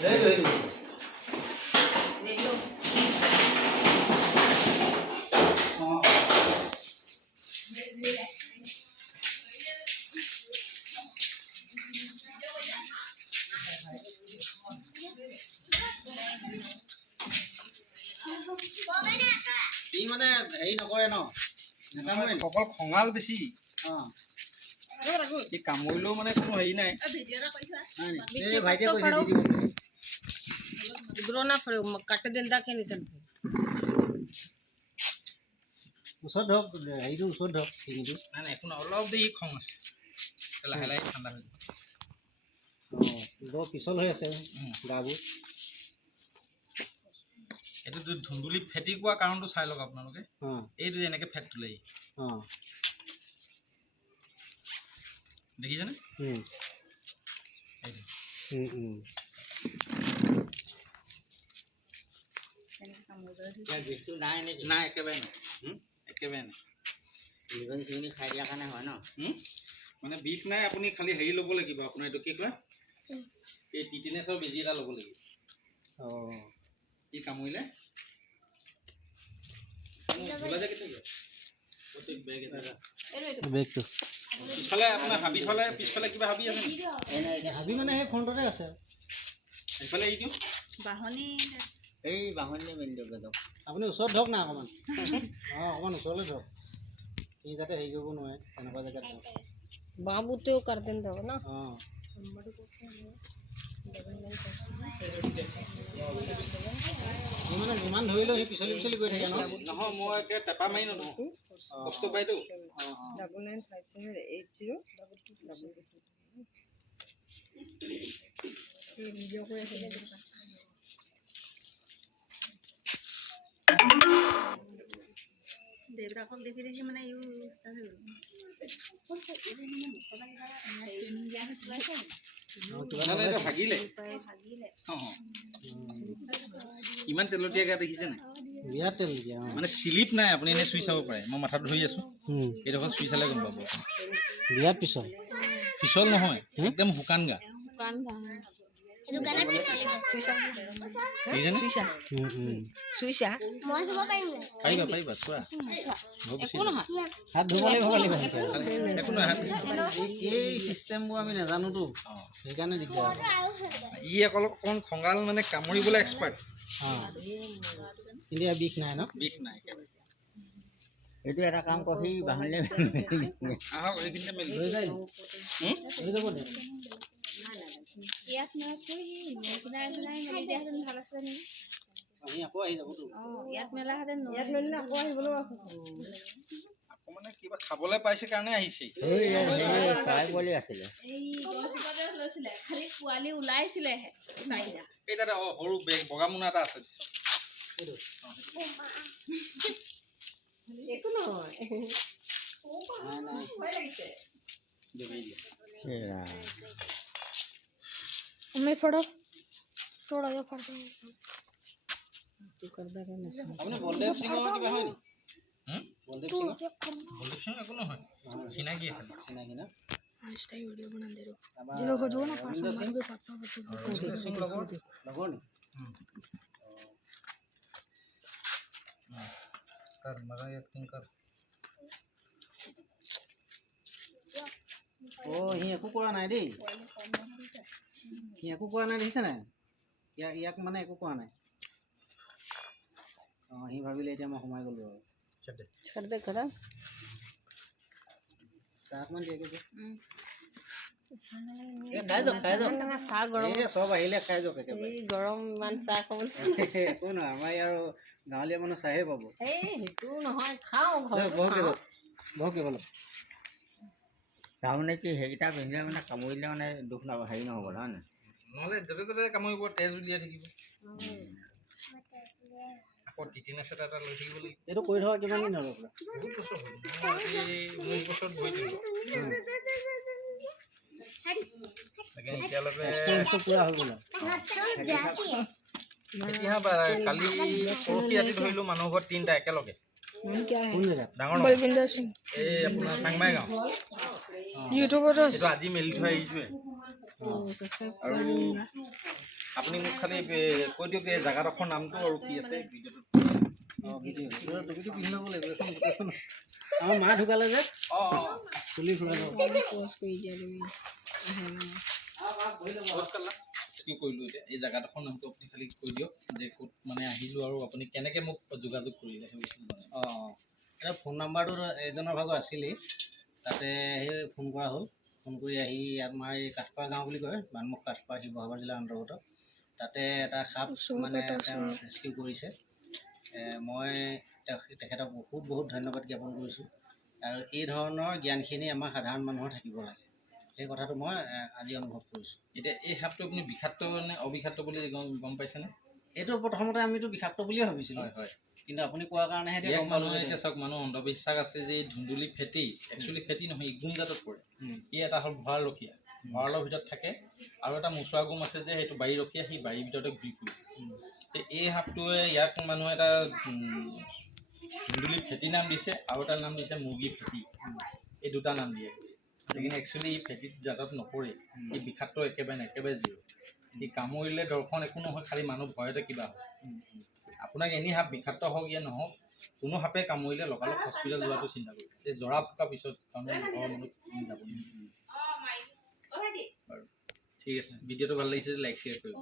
মানে হেৰি নকৰে ন অকল খঙাল বেছি কামুৰিলেও মানে কোনো হেৰি নাই কাটে দিন তাকে নিচেন ওচৰত ধৰক হেৰিটো ওচৰত ধৰক টিভিটো নাই নাই একো নাই অলপ দেৰি খং আছে লাহে লাহে ঠাণ্ডা হৈ যাব বৰ পিছল হৈ আছে গাবোৰ এইটো ধুন্দুলি ফেটি কোৱা কাৰণটো চাই লওক আপোনালোকে এইটো এনেকৈ ফেট তোলে দেখিছেনে নাই একেবাৰে নাই একেবাৰে নাই নিগনি চিগনি খাই দিয়াৰ কাৰণে হয় ন মানে বিষ নাই আপুনি খালি হেৰি ল'ব লাগিব আপোনাৰ এইটো কি কয় এই টিটেনাছৰ বেজি এটা ল'ব লাগিব কি কামুৰিলে পিছফালে আপোনাৰ হাবি ফালে পিছফালে কিবা হাবি আছে হাবি মানে সেই ফ্ৰণ্টতে আছে সেইফালে এৰি দিওঁ বাহনি এই বাহনি মেলি দিয়ক যাওক আপুনি ওচৰত ধৰক না অকণমান অকণমান ওচৰলৈ ধৰক সি যাতে হেৰি কৰিব নোৱাৰে তেনেকুৱা জেগাত বাবুতেও करते हैं ना মানে যিমান ধৰিলেও সি পিছলি পিছলি গৈ থাকে নহয় মই এতিয়া টেপা মাৰি নধৰোঁ কষ্ট পাইতো দেৱৰাকক দেখি দেখি মানে ইমান তেলতীয়া গা দেখিছে নাই বিৰাট তেলতীয়া মানে স্লিপ নাই আপুনি এনেই চুই চাব পাৰে মই মাথাত ধৰি আছোঁ এইডোখৰ চুই চালে গম পাব বিৰাট পিছল পিছল নহয় একদম শুকান গা পাৰিবা পাৰিবা চোৱা হাত ধুব লাগিব একো নহয় এই চিষ্টেমবোৰ আমি নাজানোতো সেইকাৰণে দিগদাৰ ই অকণ খঙাল মানে কামুৰিবলৈ এক্সপাৰ্ট কিন্তু বিষ নাই ন বিষ নাই এইটো এটা কাম কৰি বাহনিলে আহক এইখিনিতে মেলি হৈ যায় হৈ যাব দে ইয়াত ভাল আছিলে নেকি আকৌ আহি যাবতো ইয়াত মেলাহেঁতেন ইয়াত মেলিলে আকৌ আহিবলৈও আছে আকৌ মানে কিবা খাবলৈ পাইছে কাৰণে আহিছে লৈছিলে খালি পোৱালি ওলাইছিলেহে এই তাতে সৰু বেগ বগা মোনা এটা আছে একো নহয় मैं पढ़ो थोड़ा जा पढ़ तू कर दे के अपने बलदेव सिंह किबा হয় নি बलदेव सिंह একো নহয় চিনাকি আছে চিনাকি না आज वीडियो बना दे रो जो ना पास में पापा बलदेव सिंह लगो नी कर मजा एक्टिंग कर ओ हि একো কৰা নাই দেই हि একো কৰা নাই দেখিছে নাই ইয়াক মানে একো কৰা নাই হি ভাবিলে এতিয়া মই সোমাই গলো कर दे करा চাহমান দিয়ে কে খাই যাওক চাহ গৰম এই সব আহিলে খাই যাওক একেবাৰে এই গৰম মান চাহ খাব একো নহয় আমাৰ ইয়াৰ গাঁৱলীয়া মানুহ চাহে পাব এই হেতু নহয় খাও ভকে বলো তাৰমানে কি সেইটা পিন্ধিলে মানে কামুৰিলে মানে দুখ নাপাব হেৰি নহ'ব নহয় নহ'লে য'তে ত'তে কামুৰিব তেজ উলিয়াই থাকিব আকৌ টিটেনাছ এটা লৈ থাকিব লাগিব এইটো কৰি থকা কিমান দিন হ'ল আপোনাৰ 19 বছৰত বহি দিলোঁ তাকে এতিয়ালৈকে পুৰা হৈ গ'ল এতিয়া কালি পৰহি ৰাতি ধৰিলোঁ মানুহৰ ঘৰত 3টা একেলগে ডাঙৰ বলবিন্দৰ সিং এই আপোনাৰ চাংমাই গাঁও ইউটিউবত এইটো আজি মেলি থৈ আহিছোৱে আৰু আপুনি মোক খালি কৈ দিয়ক এই জেগাডোখৰ নামটো আৰু কি আছে ভিডিঅ'টোত। টুপিটো পিন্ধি ল'ব লাগিব এখন গোটেইখন। আমাৰ মা ঢুকালে যে চুলি ফুৰা কি কৰিলোঁ এতিয়া এই জেগাডোখৰ নামটো আপুনি খালি কৈ দিয়ক যে ক'ত মানে আহিলোঁ আৰু আপুনি কেনেকৈ মোক যোগাযোগ কৰিলে সেই বস্তু মানে। এতিয়া ফোন নাম্বাৰটো এজনৰ ভাগৰ আছিলেই, তাতে সেই ফোন কৰা হ'ল। ফোন কৰি আহি আমাৰ এই কাঠপাৰা গাঁও বুলি কয়, বানমুখ কাঠপাৰা শিৱসাগৰ জিলাৰ অন্তৰ্গত, তাতে এটা সাপ মানে তেওঁ ৰেস্কিউ কৰিছে। মই তেখেতক বহুত বহুত ধন্যবাদ জ্ঞাপন কৰিছোঁ। আৰু এই ধৰণৰ জ্ঞানখিনি আমাৰ সাধাৰণ মানুহৰ থাকিব লাগে, সেই কথাটো মই আজি অনুভৱ কৰিছোঁ। এতিয়া এই সাপটো আপুনি বিষাক্ত নে অবিষাক্ত বুলি গম পাইছেনে? এইটো প্ৰথমতে আমিতো বিষাক্ত বুলিয়ে ভাবিছিলোঁ। হয় হয়। কিন্তু আপুনি কোৱাৰ কাৰণেহে এতিয়া গম পালোঁ। এতিয়া চাওক, মানুহ অন্ধবিশ্বাস আছে যে এই ধুন্দুলি ফেটি, একচুৱেলি ফেটি নহয়, ই গুণ জাতত পৰে। ই এটা হ'ল ভঁৰালৰখীয়া, ভঁৰালৰ ভিতৰত থাকে, আৰু এটা মোচোৱা গুম আছে যে সেইটো বাৰীৰখীয়া, সেই বাৰীৰ ভিতৰতে ঘূৰি ফুৰে। এই সাপটোৱে ইয়াক মানুহে এটা ধুন্দুলি ফেটি নাম দিছে, আৰু এটা নাম দিছে মুৰ্গী ফেটি। এই দুটা নাম দিয়ে, সেইখিনি একচুৱেলি ই ফেটি জাতত নপৰে। ই বিষাক্ত একেবাৰে নাই, একেবাৰে জিৰ'। ই কামুৰিলে দৰ্শন একো নহয়, খালি মানুহ ভয়তে কিবা হয়। আপোনাক এনি সাপ বিষাক্ত হওক ইয়া নহওক, কোনো সাপে কামুৰিলে লগালগ হস্পিটেল যোৱাটো চিন্তা কৰিব। এই জৰা ফুকাৰ পিছত ঘৰৰ মানুহ যাব। বাৰু ঠিক আছে, ভিডিঅ'টো ভাল লাগিছে, লাইক শ্বেয়াৰ কৰিব।